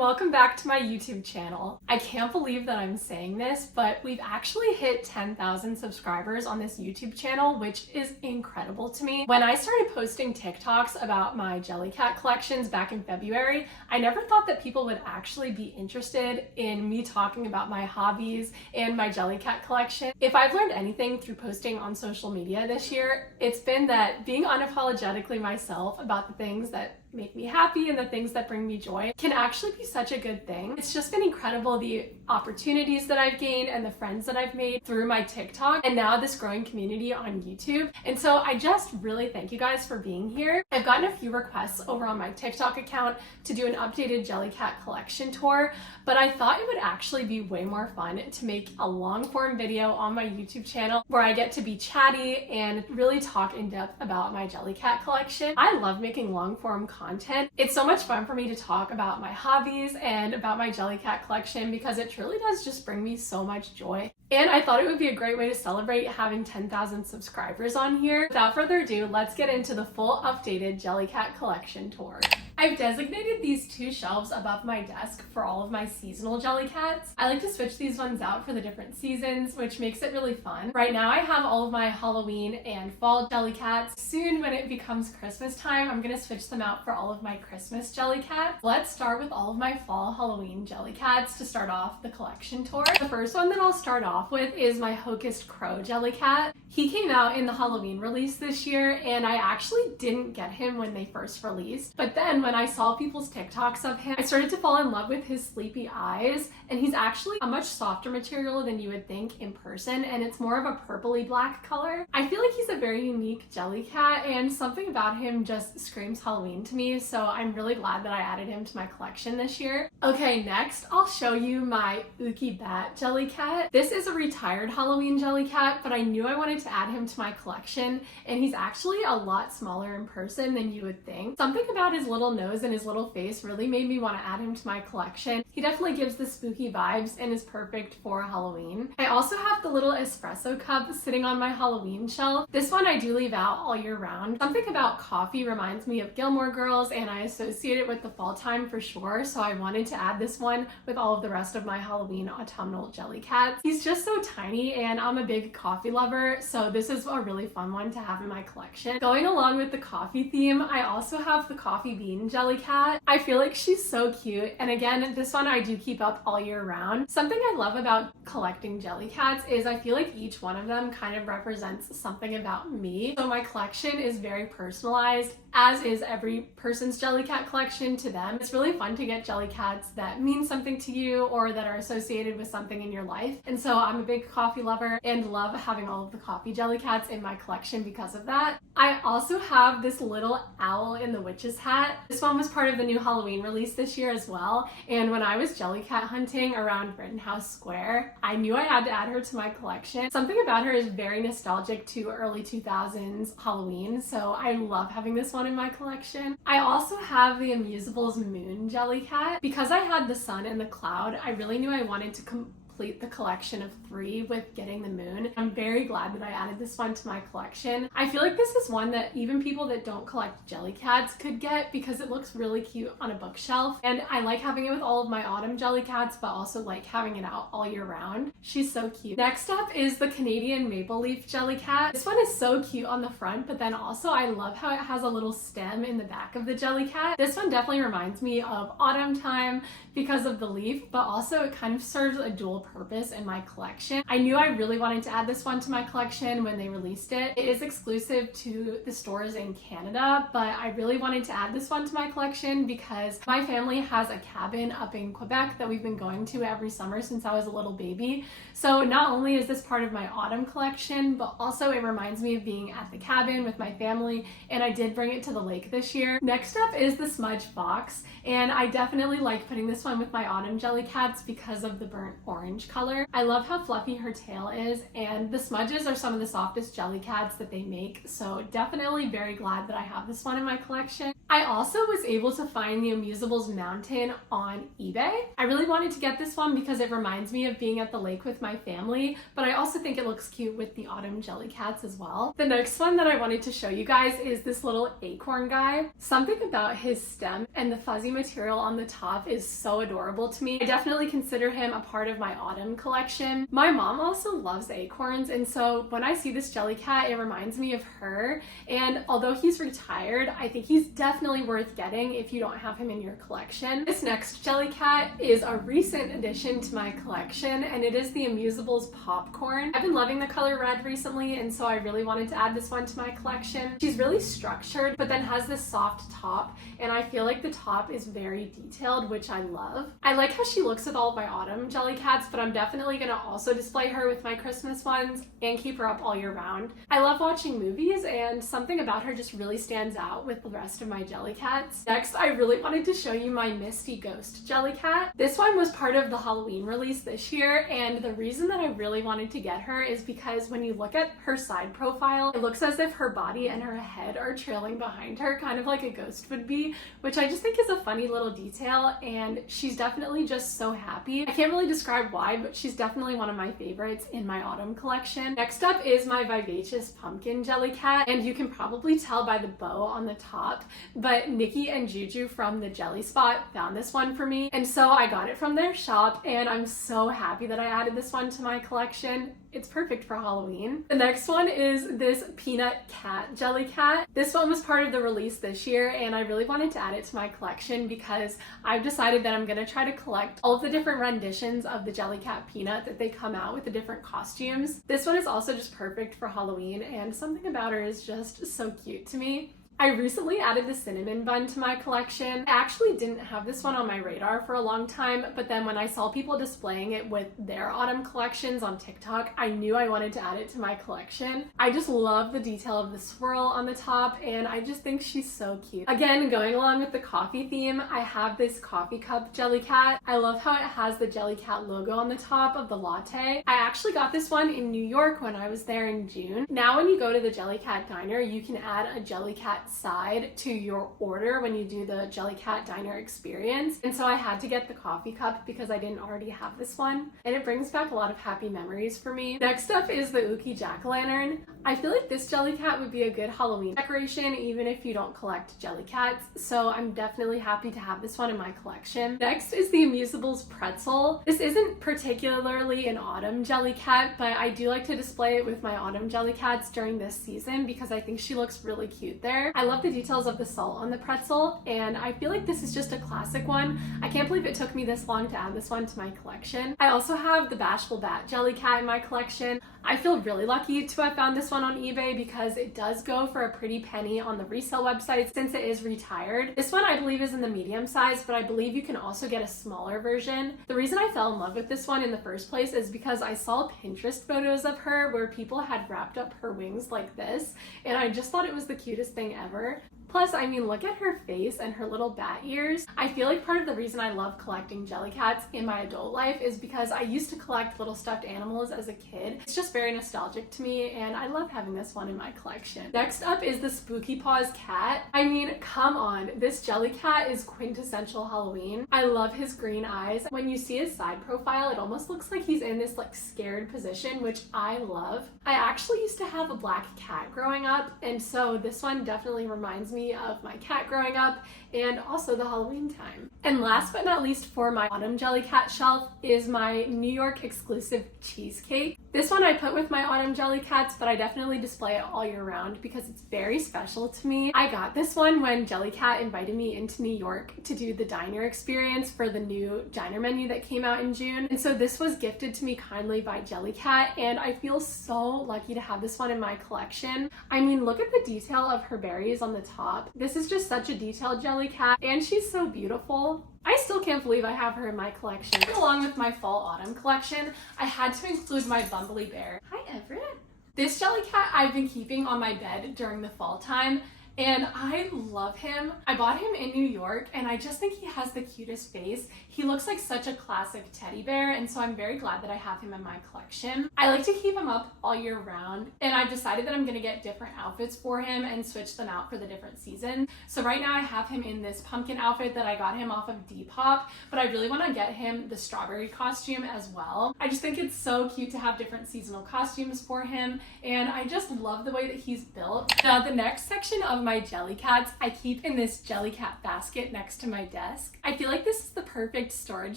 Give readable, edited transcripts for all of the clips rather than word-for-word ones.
welcome back to my YouTube channel. I can't believe that I'm saying this, but we've actually hit 10,000 subscribers on this YouTube channel, which is incredible to me. When I started posting TikToks about my Jellycat collections back in February, I never thought that people would actually be interested in me talking about my hobbies and my Jellycat collection. If I've learned anything through posting on social media this year, it's been that being unapologetically myself about the things that make me happy and the things that bring me joy can actually be such a good thing. It's just been incredible, the opportunities that I've gained and the friends that I've made through my TikTok and now this growing community on YouTube. And so I just really thank you guys for being here. I've gotten a few requests over on my TikTok account to do an updated Jellycat collection tour, but I thought it would actually be way more fun to make a long form video on my YouTube channel where I get to be chatty and really talk in depth about my Jellycat collection. I love making long form content. It's so much fun for me to talk about my hobbies and about my Jellycat collection because it truly does just bring me so much joy. And I thought it would be a great way to celebrate having 10,000 subscribers on here. Without further ado, let's get into the full updated Jellycat collection tour. I've designated these two shelves above my desk for all of my seasonal Jellycats. I like to switch these ones out for the different seasons, which makes it really fun. Right now I have all of my Halloween and fall Jellycats. Soon when it becomes Christmas time, I'm gonna switch them out for all of my Christmas Jellycats. Let's start with all of my fall Halloween Jellycats to start off the collection tour. The first one that I'll start off with is my Hocus Crow Jellycat. He came out in the Halloween release this year, and I actually didn't get him when they first released. But then when I saw people's TikToks of him, I started to fall in love with his sleepy eyes, and he's actually a much softer material than you would think in person, and it's more of a purpley black color. I feel like he's a very unique Jellycat, and something about him just screams Halloween to me, so I'm really glad that I added him to my collection this year. Okay, next I'll show you my Ookie Bat Jellycat. This is a retired Halloween Jellycat, but I knew I wanted to add him to my collection, and he's actually a lot smaller in person than you would think. Something about his little nose and his little face really made me want to add him to my collection. He definitely gives the spooky vibes and is perfect for Halloween. I also have the little espresso cup sitting on my Halloween shelf. This one I do leave out all year round. Something about coffee reminds me of Gilmore Girls, and I associate it with the fall time for sure, so I wanted to add this one with all of the rest of my Halloween autumnal Jellycats. He's just so tiny, and I'm a big coffee lover, so this is a really fun one to have in my collection. Going along with the coffee theme, I also have the Coffee Bean Jellycat. I feel like she's so cute, and again, this one I do keep up all year round. Something I love about collecting Jellycats is I feel like each one of them kind of represents something about me. So my collection is very personalized, as is every person's Jellycat collection to them. It's really fun to get Jellycats that mean something to you or that are associated with something in your life. And so I'm a big coffee lover and love having all of the coffee Jellycats in my collection because of that. I also have this little owl in the witch's hat. This one was part of the new Halloween release this year as well. And when I was Jellycat hunting around Rittenhouse Square, I knew I had to add her to my collection. Something about her is very nostalgic to early 2000s Halloween, so I love having this one in my collection. I also have the Amusables Moon Jellycat. Because I had the sun and the cloud, I really knew I wanted to complete the collection of 3 with getting the moon. I'm very glad that I added this one to my collection. I feel like this is one that even people that don't collect Jellycats could get because it looks really cute on a bookshelf, and I like having it with all of my autumn Jellycats, but also like having it out all year round. She's so cute. Next up is the Canadian Maple Leaf Jellycat. This one is so cute on the front, but then also I love how it has a little stem in the back of the Jellycat. This one definitely reminds me of autumn time because of the leaf, but also it kind of serves a dual purpose in my collection. I knew I really wanted to add this one to my collection when they released it. It is exclusive to the stores in Canada, but I really wanted to add this one to my collection because my family has a cabin up in Quebec that we've been going to every summer since I was a little baby. So not only is this part of my autumn collection, but also it reminds me of being at the cabin with my family, and I did bring it to the lake this year. Next up is the Smudge Fox, and I definitely like putting this one with my autumn Jellycats because of the burnt orange color. I love how fluffy her tail is, and the smudges are some of the softest Jellycats that they make, so definitely very glad that I have this one in my collection. I also was able to find the Amusables Mountain on eBay. I really wanted to get this one because it reminds me of being at the lake with my family, but I also think it looks cute with the autumn Jellycats as well. The next one that I wanted to show you guys is this little acorn guy. Something about his stem and the fuzzy material on the top is so adorable to me. I definitely consider him a part of my autumn collection. My mom also loves acorns, and so when I see this Jellycat, it reminds me of her. And although he's retired, I think he's definitely worth getting if you don't have him in your collection. This next Jellycat is a recent addition to my collection, and it is the Amusables Popcorn. I've been loving the color red recently, and so I really wanted to add this one to my collection. She's really structured, but then has this soft top, and I feel like the top is very detailed, which I love. I like how she looks with all of my autumn Jellycats, but I'm definitely gonna also display her with my Christmas ones and keep her up all year round. I love watching movies, and something about her just really stands out with the rest of my Jellycats. Next, I really wanted to show you my Misty Ghost Jellycat. This one was part of the Halloween release this year, and the reason that I really wanted to get her is because when you look at her side profile, it looks as if her body and her head are trailing behind her, kind of like a ghost would be, which I just think is a funny little detail, and she's definitely just so happy. I can't really describe why, but she's definitely one of my favorites in my autumn collection. Next up is my Vivacious Pumpkin Jellycat, and you can probably tell by the bow on the top, but Nikki and Juju from the Jelly Spot found this one for me, and so I got it from their shop, and I'm so happy that I added this one to my collection. It's perfect for Halloween. The next one is this Peanut Cat Jellycat. This one was part of the release this year, and I really wanted to add it to my collection because I've decided that I'm gonna try to collect all of the different renditions of the Jellycat Peanut that they come out with the different costumes. This one is also just perfect for Halloween, and something about her is just so cute to me. I recently added the cinnamon bun to my collection. I actually didn't have this one on my radar for a long time, but then when I saw people displaying it with their autumn collections on TikTok, I knew I wanted to add it to my collection. I just love the detail of the swirl on the top, and I just think she's so cute. Again, going along with the coffee theme, I have this coffee cup Jellycat. I love how it has the Jellycat logo on the top of the latte. I actually got this one in New York when I was there in June. Now when you go to the Jellycat Diner, you can add a Jellycat side to your order when you do the Jellycat Diner experience, and so I had to get the coffee cup because I didn't already have this one, and it brings back a lot of happy memories for me. Next up is the Ookie Jack-o'-lantern. I feel like this Jellycat would be a good Halloween decoration even if you don't collect Jellycats, so I'm definitely happy to have this one in my collection. Next is the Amusables Pretzel. This isn't particularly an autumn Jellycat, but I do like to display it with my autumn Jellycats during this season because I think she looks really cute there. I love the details of the salt on the pretzel, and I feel like this is just a classic one. I can't believe it took me this long to add this one to my collection. I also have the Bashful Bat Jellycat in my collection. I feel really lucky to have found this one on eBay because it does go for a pretty penny on the resale website since it is retired. This one I believe is in the medium size, but I believe you can also get a smaller version. The reason I fell in love with this one in the first place is because I saw Pinterest photos of her where people had wrapped up her wings like this, and I just thought it was the cutest thing ever. Plus, I mean, look at her face and her little bat ears. I feel like part of the reason I love collecting Jellycats in my adult life is because I used to collect little stuffed animals as a kid. It's just very nostalgic to me, and I love having this one in my collection. Next up is the Spooky Paws Cat. I mean, come on, this Jellycat is quintessential Halloween. I love his green eyes. When you see his side profile, it almost looks like he's in this like scared position, which I love. I actually used to have a black cat growing up, and so this one definitely reminds me of my cat growing up and also the Halloween time. And last but not least for my autumn Jellycat shelf is my New York exclusive cheesecake. This one I put with my autumn Jellycats, but I definitely display it all year round because it's very special to me. I got this one when Jellycat invited me into New York to do the diner experience for the new diner menu that came out in June. And so this was gifted to me kindly by Jellycat, and I feel so lucky to have this one in my collection. I mean, look at the detail of her berries on the top. This is just such a detailed Jellycat, and she's so beautiful. I still can't believe I have her in my collection. Along with my fall autumn collection, I had to include my Bumbly Bear. Hi, Everett. This Jellycat I've been keeping on my bed during the fall time, and I love him. I bought him in New York and I just think he has the cutest face. He looks like such a classic teddy bear, and so I'm very glad that I have him in my collection. I like to keep him up all year round, and I've decided that I'm gonna get different outfits for him and switch them out for the different seasons. So right now I have him in this pumpkin outfit that I got him off of Depop, but I really want to get him the strawberry costume as well. I just think it's so cute to have different seasonal costumes for him, and I just love the way that he's built. Now the next section of my Jellycats I keep in this Jellycat basket next to my desk. I feel like this is the perfect storage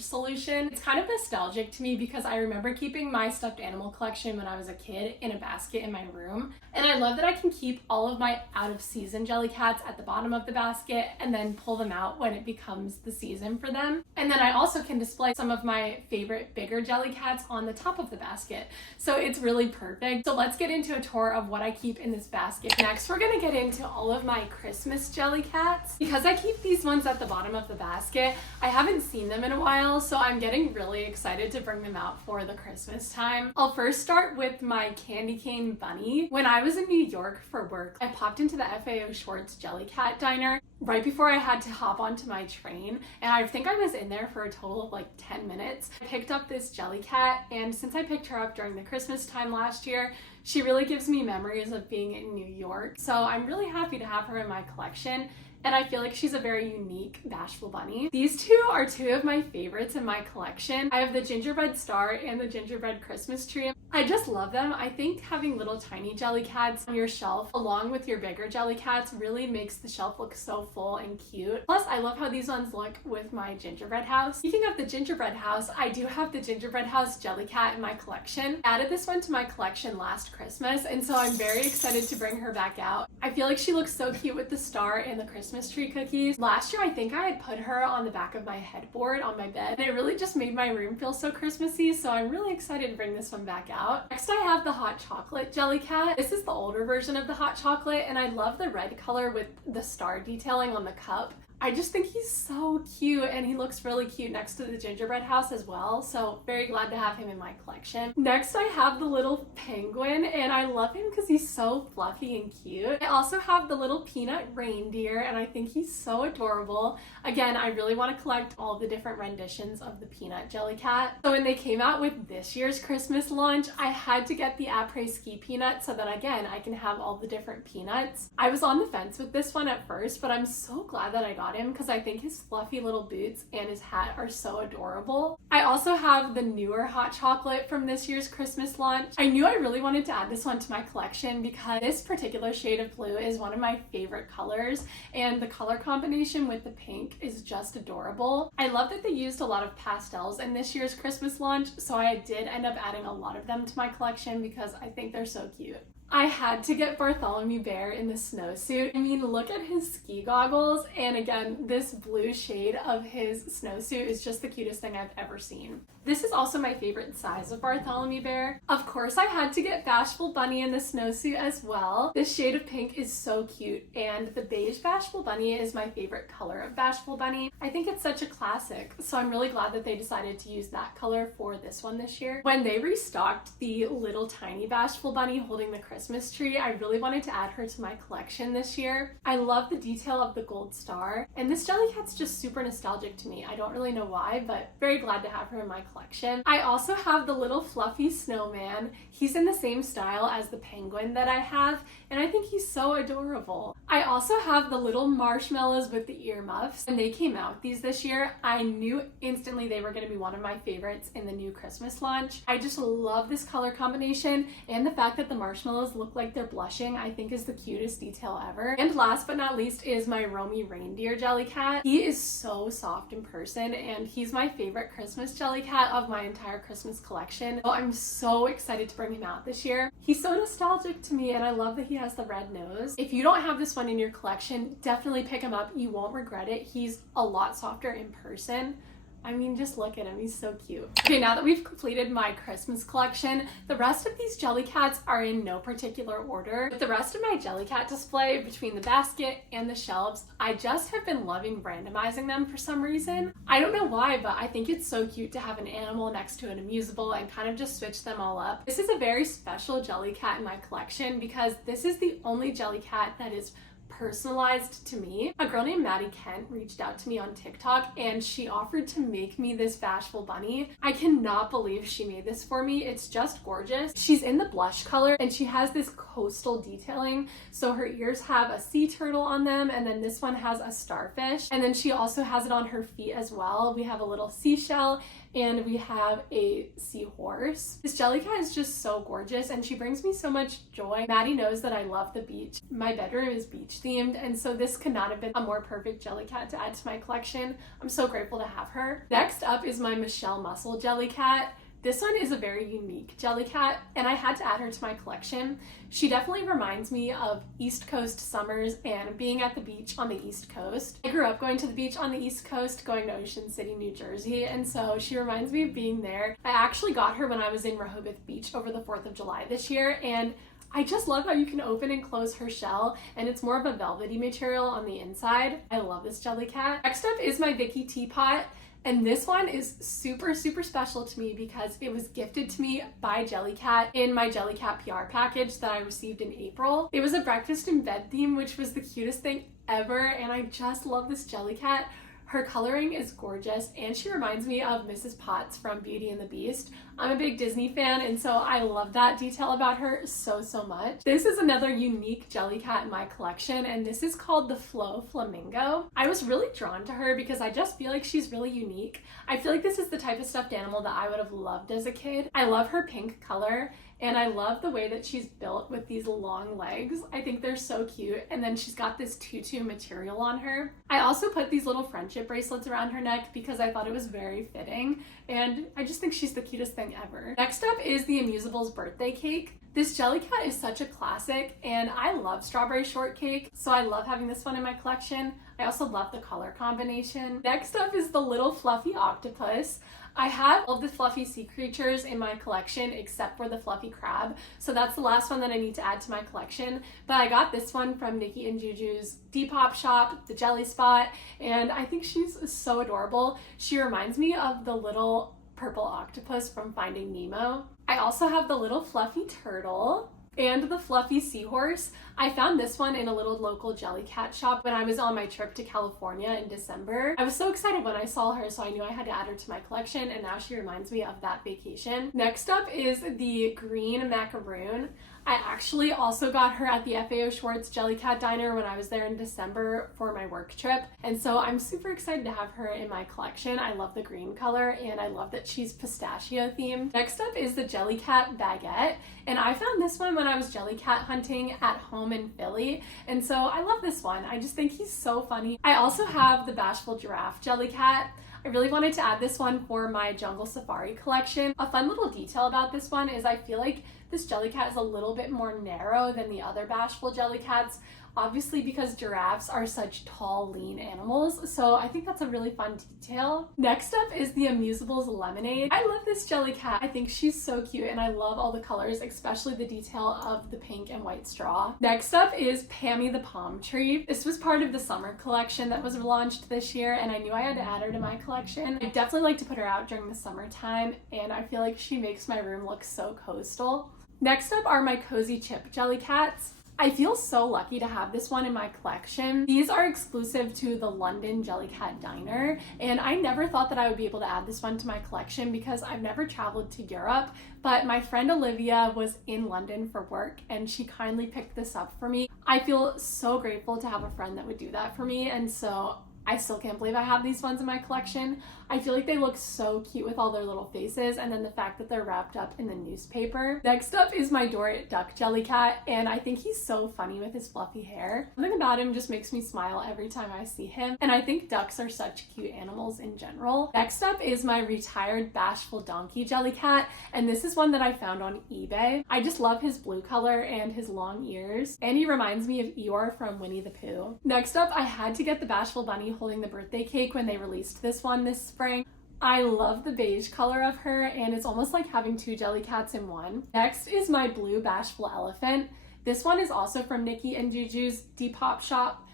solution. It's kind of nostalgic to me because I remember keeping my stuffed animal collection when I was a kid in a basket in my room, and I love that I can keep all of my out of season Jellycats at the bottom of the basket and then pull them out when it becomes the season for them. And then I also can display some of my favorite bigger Jellycats on the top of the basket. So it's really perfect. So let's get into a tour of what I keep in this basket. Next, we're gonna get into all of my Christmas Jellycats. Because I keep these ones at the bottom of the basket, I haven't seen them in a while, so I'm getting really excited to bring them out for the Christmas time. I'll first start with my candy cane bunny. When I was in New York for work, I popped into the FAO Schwartz Jellycat diner right before I had to hop onto my train, and I think I was in there for a total of like 10 minutes. I picked up this Jellycat, and since I picked her up during the Christmas time last year, she really gives me memories of being in New York, so I'm really happy to have her in my collection. And I feel like she's a very unique bashful bunny. These two are two of my favorites in my collection. I have the gingerbread star and the gingerbread Christmas tree. I just love them. I think having little tiny Jellycats on your shelf along with your bigger Jellycats really makes the shelf look so full and cute. Plus, I love how these ones look with my gingerbread house. Speaking of the gingerbread house, I do have the gingerbread house Jellycat in my collection. I added this one to my collection last Christmas, and so I'm very excited to bring her back out. I feel like she looks so cute with the star and the Christmas tree cookies. Last year, I think I had put her on the back of my headboard on my bed, and it really just made my room feel so Christmassy, so I'm really excited to bring this one back out. Next, I have the hot chocolate Jellycat. This is the older version of the hot chocolate, and I love the red color with the star detailing on the cup. I just think he's so cute, and he looks really cute next to the gingerbread house as well, so very glad to have him in my collection. Next, I have the little penguin, and I love him because he's so fluffy and cute. I also have the little peanut reindeer, and I think he's so adorable. Again, I really want to collect all the different renditions of the peanut Jellycat. So when they came out with this year's Christmas launch, I had to get the après-ski peanut so that, again, I can have all the different peanuts. I was on the fence with this one at first, but I'm so glad that I got him because I think his fluffy little boots and his hat are so adorable. I also have the newer hot chocolate from this year's Christmas launch. I knew I really wanted to add this one to my collection because this particular shade of blue is one of my favorite colors, and the color combination with the pink is just adorable. I love that they used a lot of pastels in this year's Christmas launch, so I did end up adding a lot of them to my collection because I think they're so cute. I had to get Bartholomew Bear in the snowsuit. I mean, look at his ski goggles, and again, this blue shade of his snowsuit is just the cutest thing I've ever seen. This is also my favorite size of Bartholomew Bear. Of course, I had to get Bashful Bunny in the snowsuit as well. This shade of pink is so cute, and the beige Bashful Bunny is my favorite color of Bashful Bunny. I think it's such a classic, so I'm really glad that they decided to use that color for this one this year. When they restocked the little tiny Bashful Bunny holding the Christmas tree, I really wanted to add her to my collection this year. I love the detail of the gold star, and this Jellycat's just super nostalgic to me. I don't really know why, but very glad to have her in my collection. I also have the little fluffy snowman. He's in the same style as the penguin that I have, and I think he's so adorable. I also have the little marshmallows with the earmuffs. When they came out with these this year, I knew instantly they were going to be one of my favorites in the new Christmas launch. I just love this color combination, and the fact that the marshmallows look like they're blushing, I think is the cutest detail ever. And last but not least is my Romy Reindeer Jellycat. He is so soft in person, and he's my favorite Christmas Jellycat of my entire Christmas collection. So I'm so excited to bring him out this year. He's so nostalgic to me, and I love that he has the red nose. If you don't have this one in your collection, definitely pick him up. You won't regret it. He's a lot softer in person. I mean, just look at him, he's so cute. Okay, now that we've completed my Christmas collection, the rest of these Jellycats are in no particular order. With the rest of my Jellycat display between the basket and the shelves, I just have been loving randomizing them for some reason. I don't know why, but I think it's so cute to have an animal next to an amusable and kind of just switch them all up. This is a very special Jellycat in my collection because this is the only Jellycat that is personalized to me. A girl named Maddie Kent reached out to me on TikTok and she offered to make me this bashful bunny. I cannot believe she made this for me. It's just gorgeous. She's in the blush color and she has this coastal detailing. So her ears have a sea turtle on them, and then this one has a starfish. And then she also has it on her feet as well. We have a little seashell and we have a seahorse. This Jellycat is just so gorgeous and she brings me so much joy. Maddie knows that I love the beach. My bedroom is beach themed, and so this could not have been a more perfect Jellycat to add to my collection. I'm so grateful to have her. Next up is my Michelle Mussel Jellycat. This one is a very unique Jellycat, and I had to add her to my collection. She definitely reminds me of East Coast summers and being at the beach on the East Coast. I grew up going to the beach on the East Coast, going to Ocean City, New Jersey, and so she reminds me of being there. I actually got her when I was in Rehoboth Beach over the 4th of July this year, and I just love how you can open and close her shell, and it's more of a velvety material on the inside. I love this Jellycat. Next up is my Vicky Teapot. And this one is super, super special to me because it was gifted to me by Jellycat in my Jellycat PR package that I received in April. It was a breakfast in bed theme, which was the cutest thing ever, and I just love this Jellycat. Her coloring is gorgeous, and she reminds me of Mrs. Potts from Beauty and the Beast. I'm a big Disney fan, and so I love that detail about her so, so much. This is another unique Jellycat in my collection, and this is called the Flo Flamingo. I was really drawn to her because I just feel like she's really unique. I feel like this is the type of stuffed animal that I would have loved as a kid. I love her pink color, and I love the way that she's built with these long legs. I think they're so cute. And then she's got this tutu material on her. I also put these little friendship bracelets around her neck because I thought it was very fitting. And I just think she's the cutest thing ever. Next up is the Amusables birthday cake. This Jellycat is such a classic, and I love strawberry shortcake, so I love having this one in my collection. I also love the color combination. Next up is the little fluffy octopus. I have all of the fluffy sea creatures in my collection except for the fluffy crab, so that's the last one that I need to add to my collection. But I got this one from Nikki and Juju's Depop shop, the Jelly Spot, and I think she's so adorable. She reminds me of the little purple octopus from Finding Nemo. I also have the little fluffy turtle and the fluffy seahorse. I found this one in a little local Jellycat shop when I was on my trip to California in December. I was so excited when I saw her, so I knew I had to add her to my collection, and now she reminds me of that vacation. Next up is the green macaroon. I actually also got her at the FAO Schwartz Jellycat Diner when I was there in December for my work trip, and so I'm super excited to have her in my collection. I love the green color, and I love that she's pistachio themed. Next up is the Jellycat baguette, and I found this one when I was Jellycat hunting at home in Philly, and so I love this one. I just think he's so funny. I also have the Bashful Giraffe Jellycat. I really wanted to add this one for my Jungle Safari collection. A fun little detail about this one is I feel like this Jellycat is a little bit more narrow than the other Bashful Jellycats, obviously because giraffes are such tall, lean animals, so I think that's a really fun detail. Next up is the Amusables Lemonade. I love this Jellycat. I think she's so cute, and I love all the colors, especially the detail of the pink and white straw. Next up is Pammy the Palm Tree. This was part of the summer collection that was launched this year, and I knew I had to add her to my collection. I definitely like to put her out during the summertime, and I feel like she makes my room look so coastal. Next up are my Cozy Chip Jellycats. I feel so lucky to have this one in my collection. These are exclusive to the London Jellycat Diner, and I never thought that I would be able to add this one to my collection because I've never traveled to Europe, but my friend Olivia was in London for work and she kindly picked this up for me. I feel so grateful to have a friend that would do that for me, and so I still can't believe I have these ones in my collection. I feel like they look so cute with all their little faces, and then the fact that they're wrapped up in the newspaper. Next up is my Dorrit Duck Jellycat, and I think he's so funny with his fluffy hair. Something about him just makes me smile every time I see him, and I think ducks are such cute animals in general. Next up is my Retired Bashful Donkey Jellycat, and this is one that I found on eBay. I just love his blue color and his long ears, and he reminds me of Eeyore from Winnie the Pooh. Next up, I had to get the Bashful Bunny holding the birthday cake when they released this one this spring. I love the beige color of her, and it's almost like having two Jellycats in one. Next is my blue Bashful Elephant. This one is also from Nikki and Juju's Depop shop,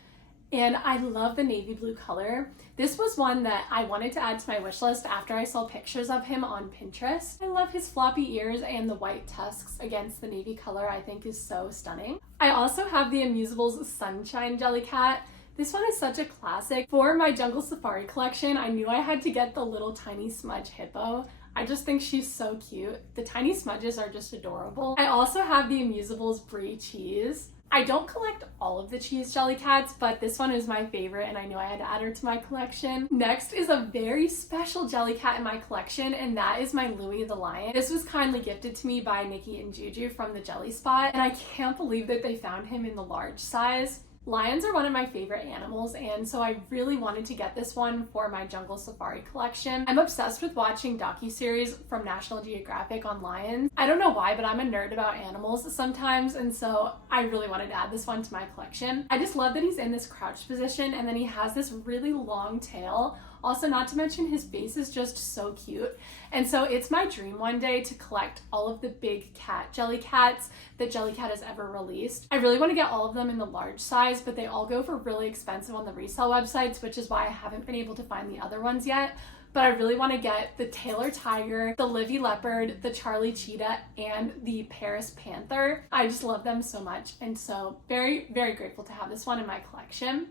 and I love the navy blue color. This was one that I wanted to add to my wish list after I saw pictures of him on Pinterest. I love his floppy ears and the white tusks against the navy color. I think is so stunning. I also have the Amusables Sunshine Jellycat. This one is such a classic. For my Jungle Safari collection, I knew I had to get the little tiny smudge hippo. I just think she's so cute. The tiny smudges are just adorable. I also have the Amusables Brie Cheese. I don't collect all of the cheese Jellycats, but this one is my favorite and I knew I had to add her to my collection. Next is a very special Jellycat in my collection, and that is my Louie the Lion. This was kindly gifted to me by Nikki and Juju from the Jelly Spot, and I can't believe that they found him in the large size. Lions are one of my favorite animals, and so I really wanted to get this one for my Jungle Safari collection. I'm obsessed with watching docuseries from National Geographic on lions. I don't know why, but I'm a nerd about animals sometimes, and so I really wanted to add this one to my collection. I just love that he's in this crouched position, and then he has this really long tail. Also, not to mention his face is just so cute. And so it's my dream one day to collect all of the big cat Jellycats that Jellycat has ever released. I really want to get all of them in the large size, but they all go for really expensive on the resale websites, which is why I haven't been able to find the other ones yet. But I really want to get the Taylor Tiger, the Livy Leopard, the Charlie Cheetah, and the Paris Panther. I just love them so much, and so very, very grateful to have this one in my collection.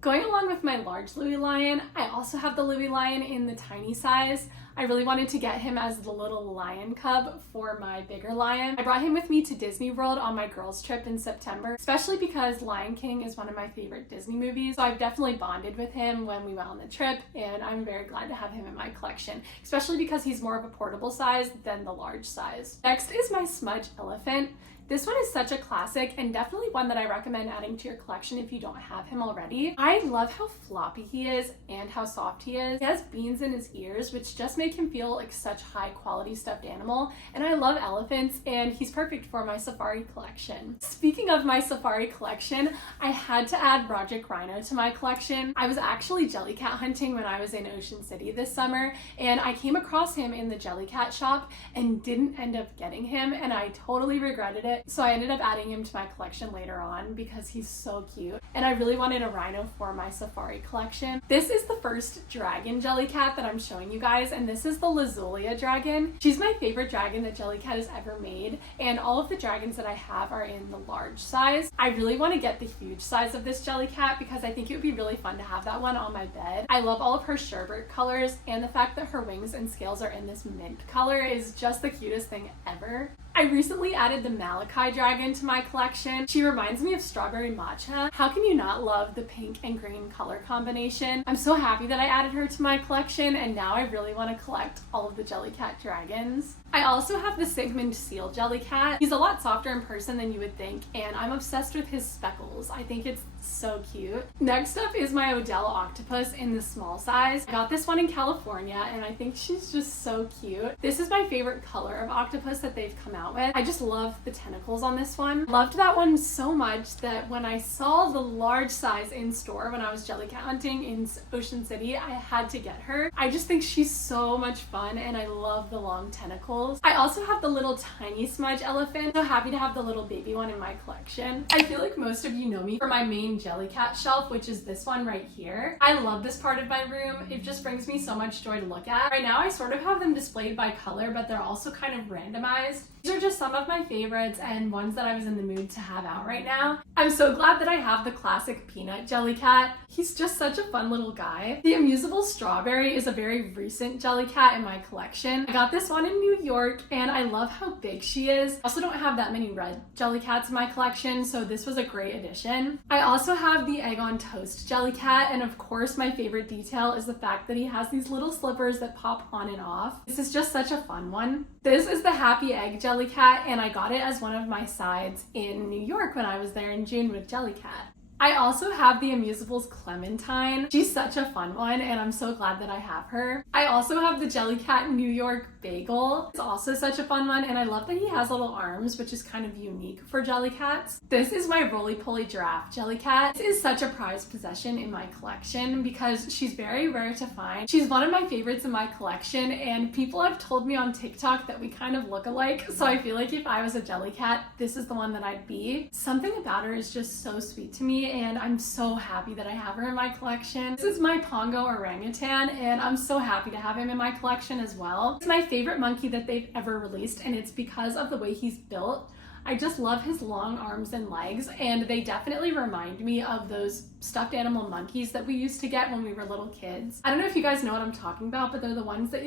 Going along with my large Louis Lion, I also have the Louis Lion in the tiny size. I really wanted to get him as the little lion cub for my bigger lion. I brought him with me to Disney World on my girls' trip in September, especially because Lion King is one of my favorite Disney movies. So I've definitely bonded with him when we went on the trip, and I'm very glad to have him in my collection, especially because he's more of a portable size than the large size. Next is my Smudge Elephant. This one is such a classic and definitely one that I recommend adding to your collection if you don't have him already. I love how floppy he is and how soft he is. He has beans in his ears, which just make him feel like such high quality stuffed animal. And I love elephants, and he's perfect for my safari collection. Speaking of my safari collection, I had to add Broderick Rhino to my collection. I was actually Jellycat hunting when I was in Ocean City this summer, and I came across him in the Jellycat shop and didn't end up getting him, and I totally regretted it. So I ended up adding him to my collection later on because he's so cute, and I really wanted a rhino for my safari collection. This is the first dragon Jellycat that I'm showing you guys, and this is the Lazulia dragon. She's my favorite dragon that Jellycat has ever made, and all of the dragons that I have are in the large size. I really want to get the huge size of this Jellycat because I think it would be really fun to have that one on my bed. I love all of her sherbet colors, and the fact that her wings and scales are in this mint color is just the cutest thing ever. I recently added the Malachi dragon to my collection. She reminds me of strawberry matcha. How can you not love the pink and green color combination? I'm so happy that I added her to my collection, and now I really want to collect all of the Jellycat dragons. I also have the Sigmund Seal Jellycat. He's a lot softer in person than you would think, and I'm obsessed with his speckles. I think it's so cute. Next up is my Odell Octopus in the small size. I got this one in California, and I think she's just so cute. This is my favorite color of octopus that they've come out with. I just love the tentacles on this one. Loved that one so much that when I saw the large size in store when I was Jellycat hunting in Ocean City, I had to get her. I just think she's so much fun, and I love the long tentacles. I also have the little tiny smudge elephant. So happy to have the little baby one in my collection. I feel like most of you know me for my main Jellycat shelf, which is this one right here. I love this part of my room. It just brings me so much joy to look at. Right now I sort of have them displayed by color, but they're also kind of randomized. These are just some of my favorites and ones that I was in the mood to have out right now. I'm so glad that I have the classic peanut Jellycat. He's just such a fun little guy. The Amusable Strawberry is a very recent Jellycat in my collection. I got this one in New York, and I love how big she is. I also don't have that many red Jellycats in my collection, so this was a great addition. I also have the Egg on Toast Jellycat, and of course my favorite detail is the fact that he has these little slippers that pop on and off. This is just such a fun one. This is the Happy Egg Jellycat, and I got it as one of my sides in New York when I was there in June with Jellycat. I also have the Amusables Clementine. She's such a fun one, and I'm so glad that I have her. I also have the Jellycat New York Bagel. It's also such a fun one, and I love that he has little arms, which is kind of unique for Jellycats. This is my Roly-Poly Giraffe Jellycat. This is such a prized possession in my collection because she's very rare to find. She's one of my favorites in my collection, and people have told me on TikTok that we kind of look alike, so I feel like if I was a Jellycat, this is the one that I'd be. Something about her is just so sweet to me, and I'm so happy that I have her in my collection. This is my Pongo orangutan, and I'm so happy to have him in my collection as well. It's my favorite monkey that they've ever released, and it's because of the way he's built. I just love his long arms and legs, and they definitely remind me of those stuffed animal monkeys that we used to get when we were little kids. I don't know if you guys know what I'm talking about, but they're the ones that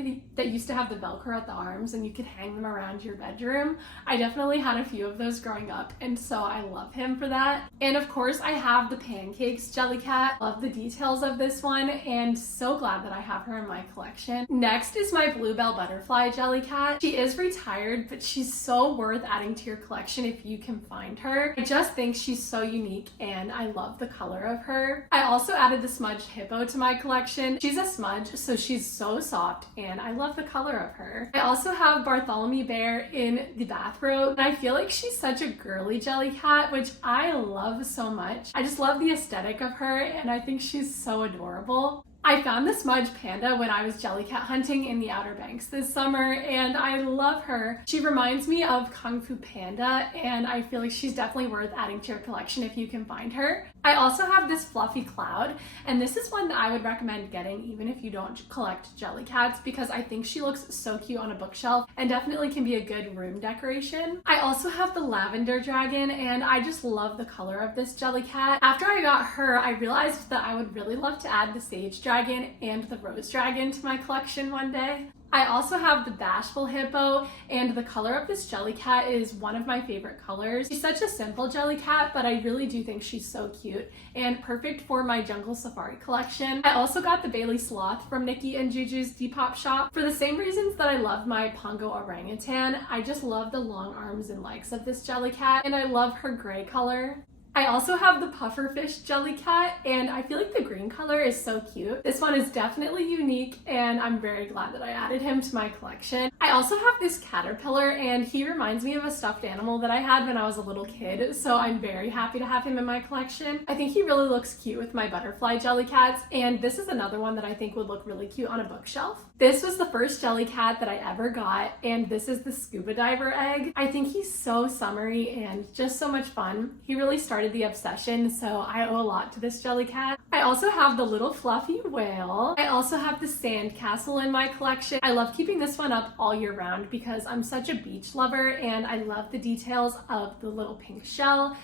used to have the Velcro at the arms and you could hang them around your bedroom. I definitely had a few of those growing up, and so I love him for that. And of course, I have the Pancakes Jellycat. Love the details of this one, and so glad that I have her in my collection. Next is my Bluebell Butterfly Jellycat. She is retired, but she's so worth adding to your collection if you can find her. I just think she's so unique, and I love the color of her. I also added the smudged hippo to my collection. She's a smudge, so she's so soft, and I love the color of her. I also have Bartholomew Bear in the bathrobe, and I feel like she's such a girly Jellycat, which I love so much. I just love the aesthetic of her, and I think she's so adorable. I found the smudge panda when I was jellycat hunting in the Outer Banks this summer, and I love her. She reminds me of Kung Fu Panda, and I feel like she's definitely worth adding to your collection if you can find her. I also have this fluffy cloud, and this is one that I would recommend getting even if you don't collect jellycats, because I think she looks so cute on a bookshelf and definitely can be a good room decoration. I also have the lavender dragon, and I just love the color of this jellycat. After I got her, I realized that I would really love to add the sage dragon and the rose dragon to my collection one day. I also have the bashful hippo, and the color of this jellycat is one of my favorite colors. She's such a simple jellycat, but I really do think she's so cute and perfect for my jungle safari collection. I also got the Bailey sloth from Nikki and Juju's Depop shop. For the same reasons that I love my Pongo orangutan, I just love the long arms and legs of this jellycat, and I love her gray color. I also have the pufferfish jellycat, and I feel like the green color is so cute. This one is definitely unique, and I'm very glad that I added him to my collection. I also have this caterpillar, and he reminds me of a stuffed animal that I had when I was a little kid, so I'm very happy to have him in my collection. I think he really looks cute with my butterfly jellycats, and this is another one that I think would look really cute on a bookshelf. This was the first jellycat that I ever got, and this is the scuba diver egg. I think he's so summery and just so much fun. He really started the obsession, so I owe a lot to this jellycat. I also have the little fluffy whale. I also have the sand castle in my collection. I love keeping this one up all year round because I'm such a beach lover, and I love the details of the little pink shell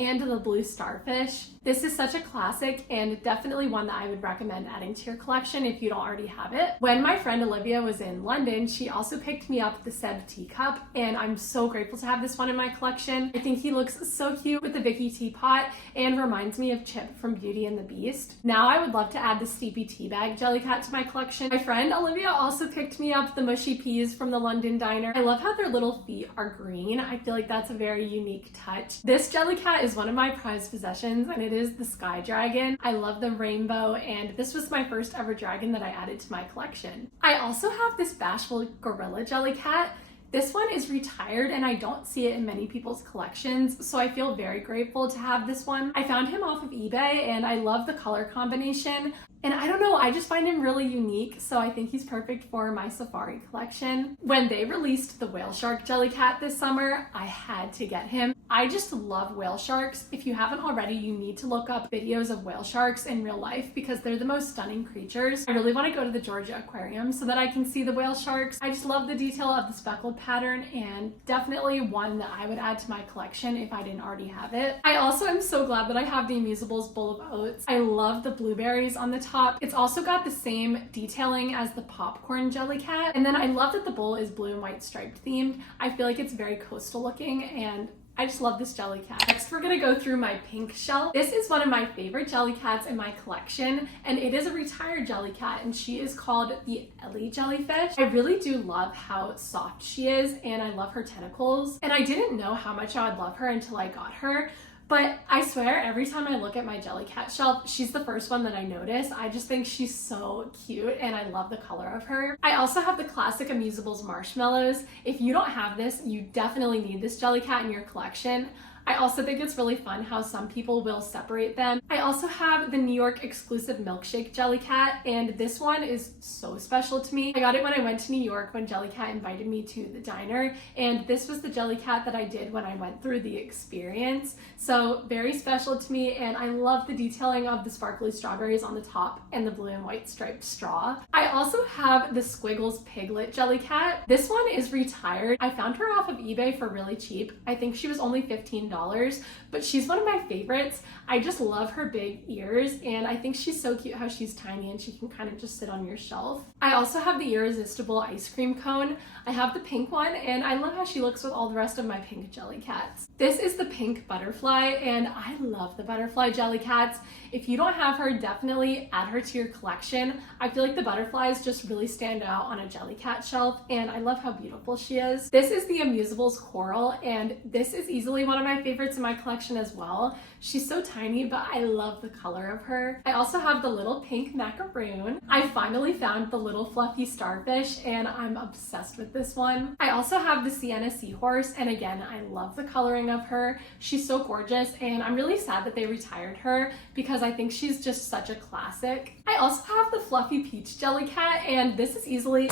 and the blue starfish. This is such a classic and definitely one that I would recommend adding to your collection if you don't already have it. When my friend Olivia was in London, she also picked me up the Seb teacup, and I'm so grateful to have this one in my collection. I think he looks so cute with the Vicky teapot and reminds me of Chip from Beauty and the Beast. Now I would love to add the Steepy Teabag jellycat to my collection. My friend Olivia also picked me up the Mushy Peas from the London Diner. I love how their little feet are green. I feel like that's a very unique touch. This jellycat is one of my prized possessions, and it is the Sky Dragon. I love the rainbow, and this was my first ever dragon that I added to my collection. I also have this bashful gorilla jellycat. This one is retired, and I don't see it in many people's collections, so I feel very grateful to have this one. I found him off of eBay, and I love the color combination. And I don't know, I just find him really unique, so I think he's perfect for my safari collection. When they released the whale shark jellycat this summer, I had to get him. I just love whale sharks. If you haven't already, you need to look up videos of whale sharks in real life because they're the most stunning creatures. I really want to go to the Georgia Aquarium so that I can see the whale sharks. I just love the detail of the speckled pattern, and definitely one that I would add to my collection if I didn't already have it. I also am so glad that I have the Amusables Bowl of Oats. I love the blueberries on the top. It's also got the same detailing as the popcorn jellycat, and then I love that the bowl is blue and white striped themed. I feel like it's very coastal looking, and I just love this jellycat. Next, we're gonna go through my pink shell. This is one of my favorite jellycats in my collection, and it is a retired jellycat, and she is called the Ellie jellyfish. I really do love how soft she is, and I love her tentacles, and I didn't know how much I would love her until I got her. But I swear, every time I look at my jellycat shelf, she's the first one that I notice. I just think she's so cute, and I love the color of her. I also have the classic Amusables marshmallows. If you don't have this, you definitely need this jellycat in your collection. I also think it's really fun how some people will separate them. I also have the New York exclusive milkshake Jellycat, and this one is so special to me. I got it when I went to New York when Jellycat invited me to the diner, and this was the Jellycat that I did when I went through the experience. So very special to me, and I love the detailing of the sparkly strawberries on the top and the blue and white striped straw. I also have the Squiggles Piglet Jellycat. This one is retired. I found her off of eBay for really cheap. I think she was only $15, but she's one of my favorites. I just love her big ears, and I think she's so cute how she's tiny and she can kind of just sit on your shelf. I also have the irresistible ice cream cone. I have the pink one, and I love how she looks with all the rest of my pink Jellycats. This is the pink butterfly, and I love the butterfly Jellycats. If you don't have her, definitely add her to your collection. I feel like the butterflies just really stand out on a Jellycat shelf, and I love how beautiful she is. This is the Amusables Coral, and this is easily one of my favorites in my collection as well. She's so tiny, but I love the color of her. I also have the little pink macaroon. I finally found the little fluffy starfish, and I'm obsessed with this one. I also have the Sienna Seahorse, and again, I love the coloring of her. She's so gorgeous, and I'm really sad that they retired her because I think she's just such a classic. I also have the Fluffy Peach Jellycat, and this is easily,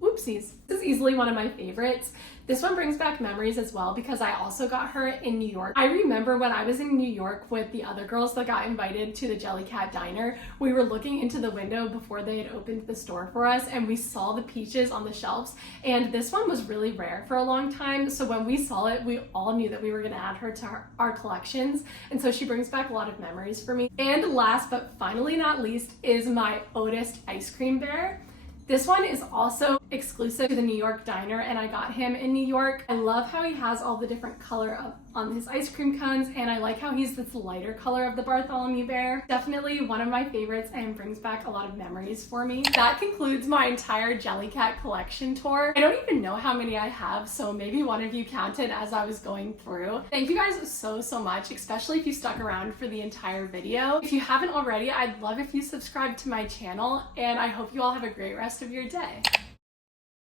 whoopsies, this is easily one of my favorites. This one brings back memories as well because I also got her in New York. I remember when I was in New York with the other girls that got invited to the Jellycat diner, we were looking into the window before they had opened the store for us, and we saw the peaches on the shelves, and this one was really rare for a long time. So when we saw it, we all knew that we were gonna add her to our collections, and so she brings back a lot of memories for me. And last but finally not least is my Otis ice cream bear. This one is also exclusive to the New York diner, and I got him in New York. I love how he has all the different color on his ice cream cones, and I like how he's this lighter color of the Bartholomew bear. Definitely one of my favorites and brings back a lot of memories for me. That concludes my entire Jellycat collection tour. I don't even know how many I have, so maybe one of you counted as I was going through. Thank you guys so much, especially if you stuck around for the entire video. If you haven't already, I'd love if you subscribe to my channel, and I hope you all have a great rest of your day.